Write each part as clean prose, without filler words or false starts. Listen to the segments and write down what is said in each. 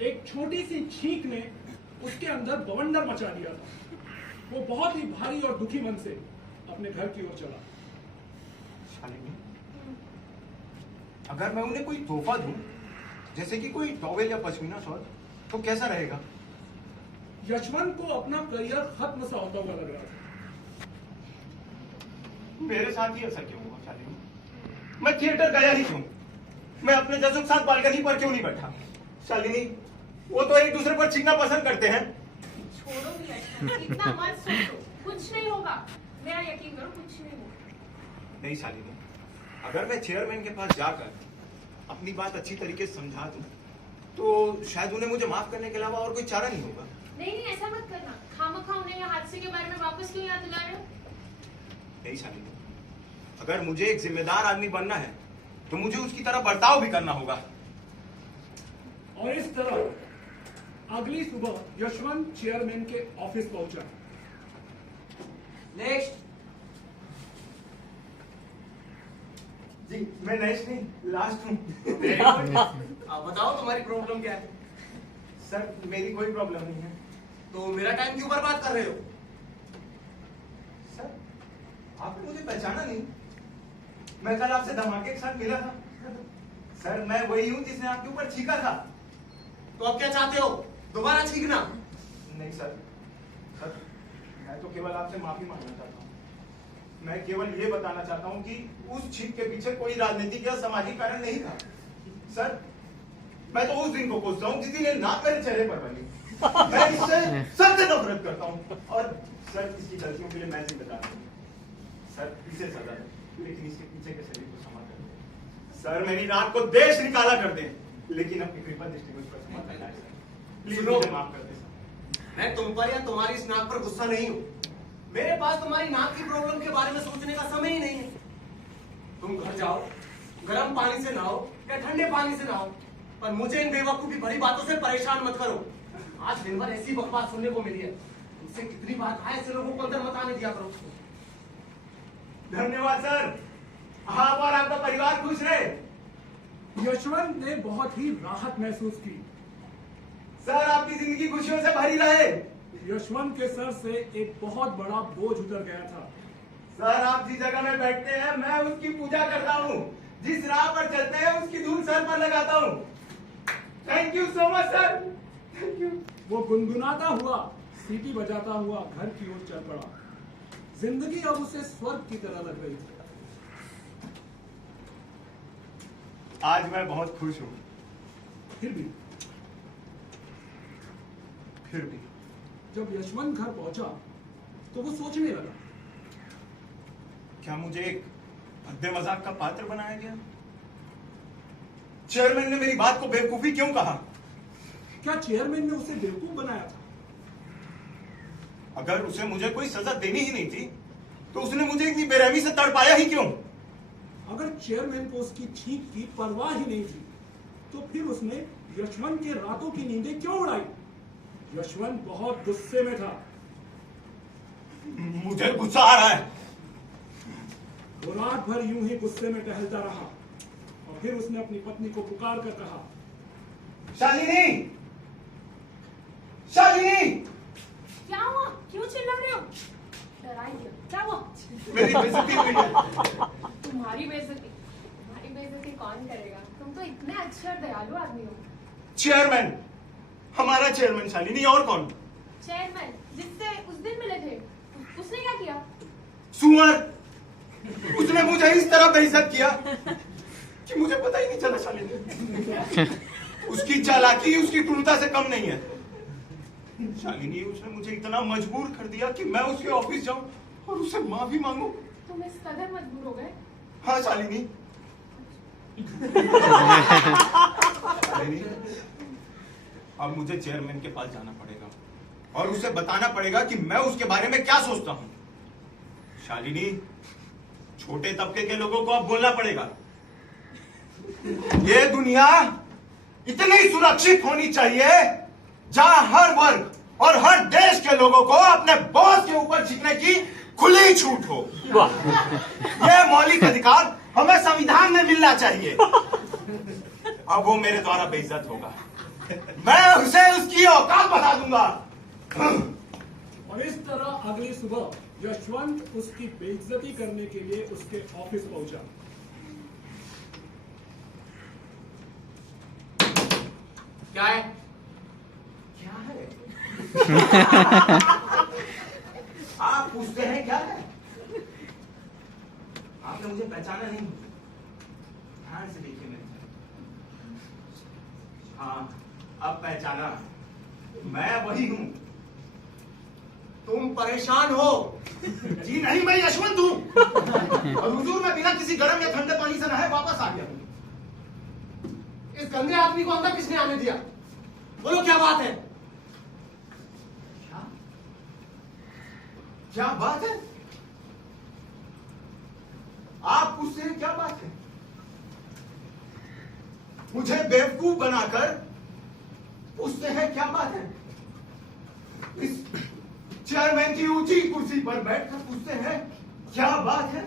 एक छोटी सी छींक ने उसके अंदर बवंडर मचा दिया था। वो बहुत ही भारी और दुखी मन से अपने घर की ओर चला। शालिनी, अगर मैं उन्हें कोई तोहफा दूं, जैसे कि कोई टॉवेल या पश्मीना शॉल, तो कैसा रहेगा? यशवंत को अपना करियर खत्म सा होता हुआ लग रहा था। मेरे साथ ही ऐसा क्यों हुआ शालिनी? मैं थिएटर गया ही क्यों? मैं अपने जैसों के साथ बालकनी पर क्यों नहीं बैठा? शालिनी, वो तो एक दूसरे पर छींकना पसंद करते हैं। छोड़ो यशवंत, इतना मत सोचो, कुछ नहीं होगा। मेरा यकीन करो, कुछ नहीं होगा। नहीं शालिनी, अगर मैं चेयरमैन के पास जाकर अपनी बात अच्छी तरीके से समझा दूं, तो शायद उन्हें मुझे माफ करने के अलावा और कोई चारा नहीं होगा। नहीं, ऐसा मत करना। खामखा उन्हें ये हादसे के बारे में वापस क्यों याद दिला रहे हो? नहीं शालिनी, अगर मुझे एक जिम्मेदार आदमी बनना है, तो मुझे उसकी तरह बर्ताव भी करना होगा। और इस तरह अगली सुबह यशवंत चेयरमैन के ऑफिस पहुंचा। नेक्स्ट। जी, मैं नेक्स्ट नहीं, लास्ट हूँ। आप बताओ तुम्हारी प्रॉब्लम क्या है? सर, मेरी कोई प्रॉब्लम नहीं है। तो मेरा टाइम क्यों बर्बाद कर रहे हो? सर, आपने मुझे पहचाना नहीं? मैं कल आपसे धमाके के साथ मिला था। सर, मैं वही हूँ जिसने आपके ऊपर छींका था। तो अब क्या चाहते हो? दोबारा छींकना? नहीं सर, सर, मैं तो केवल आपसे माफी मांगना चाहता हूँ। मैं केवल ये बताना चाहता हूँ कि उस छींक के पीछे कोई राजनीतिक या सामाजिक कारण नहीं था। सर, मैं तो उस दिन को कोसता हूँ जिस दिन ये नाक मेरे चेहरे पर बनी। मैं इससे सख्त नफरत करता हूँ। और सर, इसकी गलतियों के लिए मैं जिम्मेदार हूँ। सर, इसे सजा दें, लेकिन इसके पीछे के शरीर को क्षमा कर दें। सर, मेरी रात को देश निकाला कर दें, लेकिन अपनी कृपा दृष्टि को इस पर क्षमा करना है। प्लीज मुझे माफ कर दें सर। मैं तुम पर या तुम्हारी इस नाक पर गुस्सा नहीं हूँ। मेरे पास तुम्हारी नाक की प्रॉब्लम के बारे में सोचने का समय ही नहीं है। तुम घर जाओ, गर्म पानी से नहाओ या ठंडे पानी से नहाओ, पर मुझे इन बेवकूफी भरी बातों से परेशान मत करो। आज दिन भर ऐसी बकवास सुनने को मिली है। तुमसे कितनी बार कहा है, ऐसे लोगों को अंदर मत आने दिया करो। धन्यवाद सर, आप और आपका परिवार खुश रहे। यशवंत ने बहुत ही राहत महसूस की। सर, आपकी जिंदगी खुशियों से भरी रहे। यशवंत के सर से एक बहुत बड़ा बोझ उतर गया था। सर, आप जिस जगह में बैठते हैं, मैं उसकी पूजा करता हूँ। जिस राह पर चलते हैं, उसकी धूल सर पर लगाता हूँ। Thank you so much sir, thank you. वो गुनगुनाता हुआ, सीटी बजाता हुआ घर की ओर चल पड़ा। जिंदगी अब उसे स्वर्ग की तरह लग रही थी। आज मैं बहुत खुश हूँ। फिर भी जब यशवंत घर पहुंचा तो वो सोचने लगा, क्या मुझे एक भद्दे मजाक का पात्र बनाया गया? चेयरमैन ने मेरी बात को बेवकूफी क्यों कहा? क्या चेयरमैन ने उसे बेवकूफ बनाया था? अगर उसे मुझे कोई सजा देनी ही नहीं थी, तो उसने मुझे इतनी बेरहमी से तड़पाया ही क्यों? अगर चेयरमैन को उसकी छींक की परवाह ही नहीं थी, तो फिर उसने यशवंत के रातों की नींदें क्यों उड़ाई? यशवंत बहुत गुस्से में था। मुझे गुस्सा आ रहा है। वो रात भर यूं ही गुस्से में टहलता रहा और फिर उसने अपनी पत्नी को पुकार कर कहा, शालिनी, शालिनी! क्या हुआ? क्यों चिल्ला रहे हो? डराई क्यों? क्या हुआ? मेरी बेइज्जती हुई है। तुम्हारी बेइज्जती कौन करेगा? तुम तो इतने अच्छे और दयालु आदमी हो। चेयरमैन, हमारा चेयरमैन शालिनी, और कौन? चेयरमैन जिससे उस दिन मिले थे, उसने क्या किया? सुअर! उसने मुझे इस तरह बेइज्जत किया कि मुझे पता ही नहीं चला। शालिनी, उसकी चालाकी उसकी क्रूरता से कम नहीं है। शालिनी, उसने मुझे इतना मजबूर कर दिया कि मैं उसके ऑफिस जाऊं और उससे माफी मांगू। तुम इस कदर मजबूर हो गए? हाँ शालिनी। शालिनी, अब मुझे चेयरमैन के पास जाना पड़ेगा और उसे बताना पड़ेगा कि मैं उसके बारे में क्या सोचता हूँ। शालिनी, छोटे तबके के लोगों को अब बोलना पड़ेगा। ये दुनिया इतनी सुरक्षित होनी चाहिए जहां हर वर्ग और हर देश के लोगों को अपने बॉस के ऊपर छींकने की खुली छूट हो। यह मौलिक अधिकार हमें संविधान में मिलना चाहिए। अब वो मेरे द्वारा बेइज्जत होगा। मैं उसे उसकी औकात बता दूंगा। और इस तरह अगली सुबह यशवंत उसकी बेइज्जती करने के लिए उसके ऑफिस पहुंचा। क्या है? क्या है? आप पूछते हैं क्या है? आपने मुझे पहचाना नहीं? ध्यान से देखिए मेरे। हाँ, अब पहचाना। मैं वही हूं। तुम परेशान हो? जी नहीं, मैं यशवंत हूं। और हुजूर, मैं बिना किसी गर्म या ठंडे पानी से नहाए वापस आ गया हूं। इस गंदे आदमी को अंदर किसने आने दिया? बोलो क्या बात है? क्या? क्या बात है? आप पूछते हैं क्या बात है? मुझे बेवकूफ बनाकर पूछते हैं क्या बात है? इस चेयरमैन की ऊंची कुर्सी पर बैठकर पूछते हैं क्या बात है?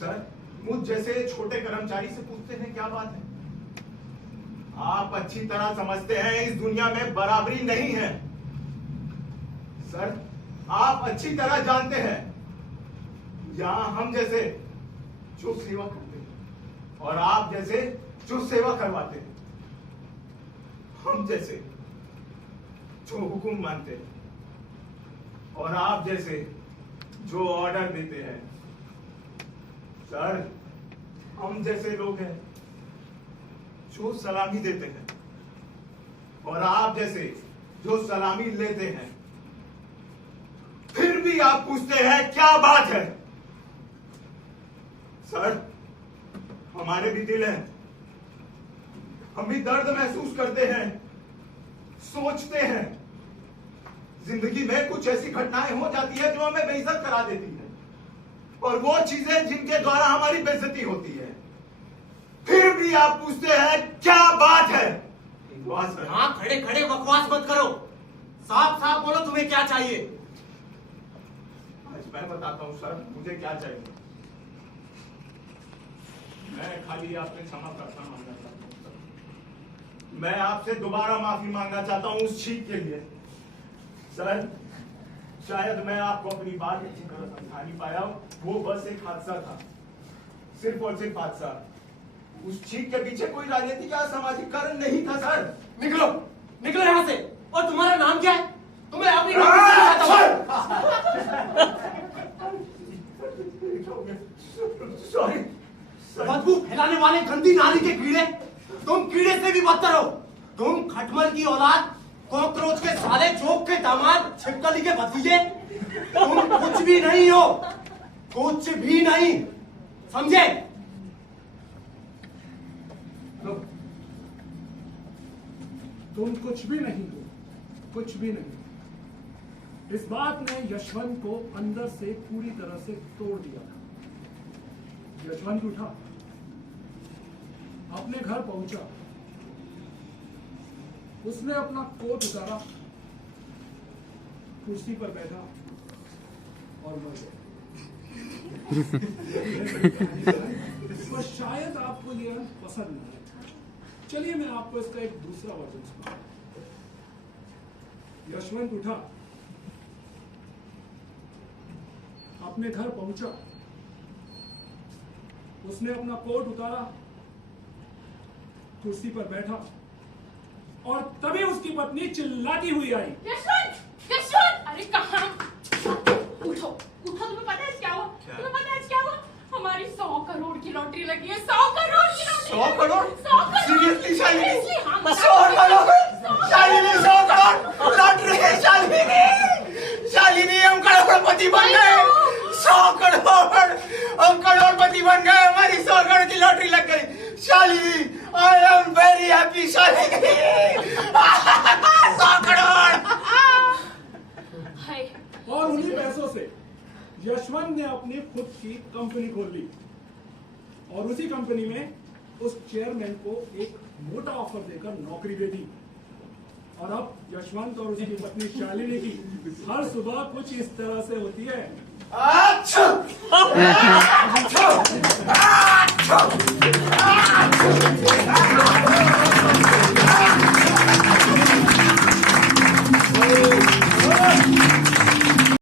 सर, मुझ जैसे छोटे कर्मचारी से पूछते हैं क्या बात है? आप अच्छी तरह समझते हैं इस दुनिया में बराबरी नहीं है। सर, आप अच्छी तरह जानते हैं यहां हम जैसे जो सेवा करते हैं और आप जैसे जो सेवा करवाते हैं, हम जैसे जो हुक्म मानते हैं और आप जैसे जो ऑर्डर देते हैं। सर, हम जैसे लोग हैं जो सलामी देते हैं और आप जैसे जो सलामी लेते हैं। फिर भी आप पूछते हैं क्या बात है? सर, हमारे भी दिल हैं, हम भी दर्द महसूस करते हैं, सोचते हैं। जिंदगी में कुछ ऐसी घटनाएं हो जाती है जो हमें बेइज्जत करा देती है, और वो चीजें जिनके द्वारा हमारी बेइज्जती होती है। फिर भी आप पूछते हैं क्या बात है? हाँ, खड़े खड़े बकवास मत करो, साफ साफ बोलो तुम्हें क्या चाहिए? आज मैं बताता हूं सर, मुझे क्या चाहिए। मैं खाली आपसे क्षमा प्रार्थना मांगना चाहता हूं सर। मैं आपसे दोबारा माफी मांगना चाहता हूं उस छींक के लिए। सर, शायद मैं आपको अपनी बात अच्छी तरह समझा नहीं पाया। वो बस एक हादसा था, सिर्फ और सिर्फ हादसा। उस छींक के पीछे कोई राजनीतिक या सामाजिक कारण नहीं था सर। निकलो, निकलो यहाँ से। और तुम्हारा नाम क्या है? तुम्हें अपनी सॉरी। बदबू फैलाने वाले गंदी नाली के कीड़े, तुम कीड़े से भी बदतर हो। तुम खटमल की औलाद, कॉकरोच के साले, चौक के दामाद, छिपकली के भतीजे। तुम कुछ भी नहीं हो, कुछ भी नहीं, समझे? तुम कुछ भी नहीं हो, कुछ भी नहीं। इस बात ने यशवंत को अंदर से पूरी तरह से तोड़ दिया था। यशवंत उठा, अपने घर पहुंचा, उसने अपना कोट उतारा, कुर्सी पर बैठा और मर गया। पर शायद आपको यह पसंद नहीं। चलिए मैं आपको इसका एक दूसरा वर्जन सुनाता हूं। यशवंत उठा, अपने घर पहुंचा, उसने अपना कोट उतारा, कुर्सी पर बैठा और तभी उसकी पत्नी चिल्लाती हुई आई। यशवंत, यशवंत, अरे कहाँ? उठो, उठो, तुम्हें पता है क्या हुआ? तुम्हें पता है क्या हुआ? हमारी 100 करोड़ की लॉटरी लगी है। 100 करोड़ की lottery. 100 crore? 100 crore? Seriously Shalini? Seriously, हाँ, 100 करोड़? शालिनी 100 करोड़ लॉटरी है। शालिनी, शालिनी, हम करोड़पति बन गए। 100 करोड़, हम करोड़पति बन गए। हमारी 100 करोड़ की लॉटरी लग गई। Shalini, I am very happy. Shalini, 100 crore. Hi, और उन्हीं पैसों से यशवंत ने अपनी खुद की कंपनी खोल ली और उसी कंपनी में उस चेयरमैन को एक मोटा ऑफर देकर नौकरी दे दी। और अब यशवंत और उसकी पत्नी शालिनी की हर सुबह कुछ इस तरह से होती है। अच्छा, अच्छा, अच्छा, अच्छा।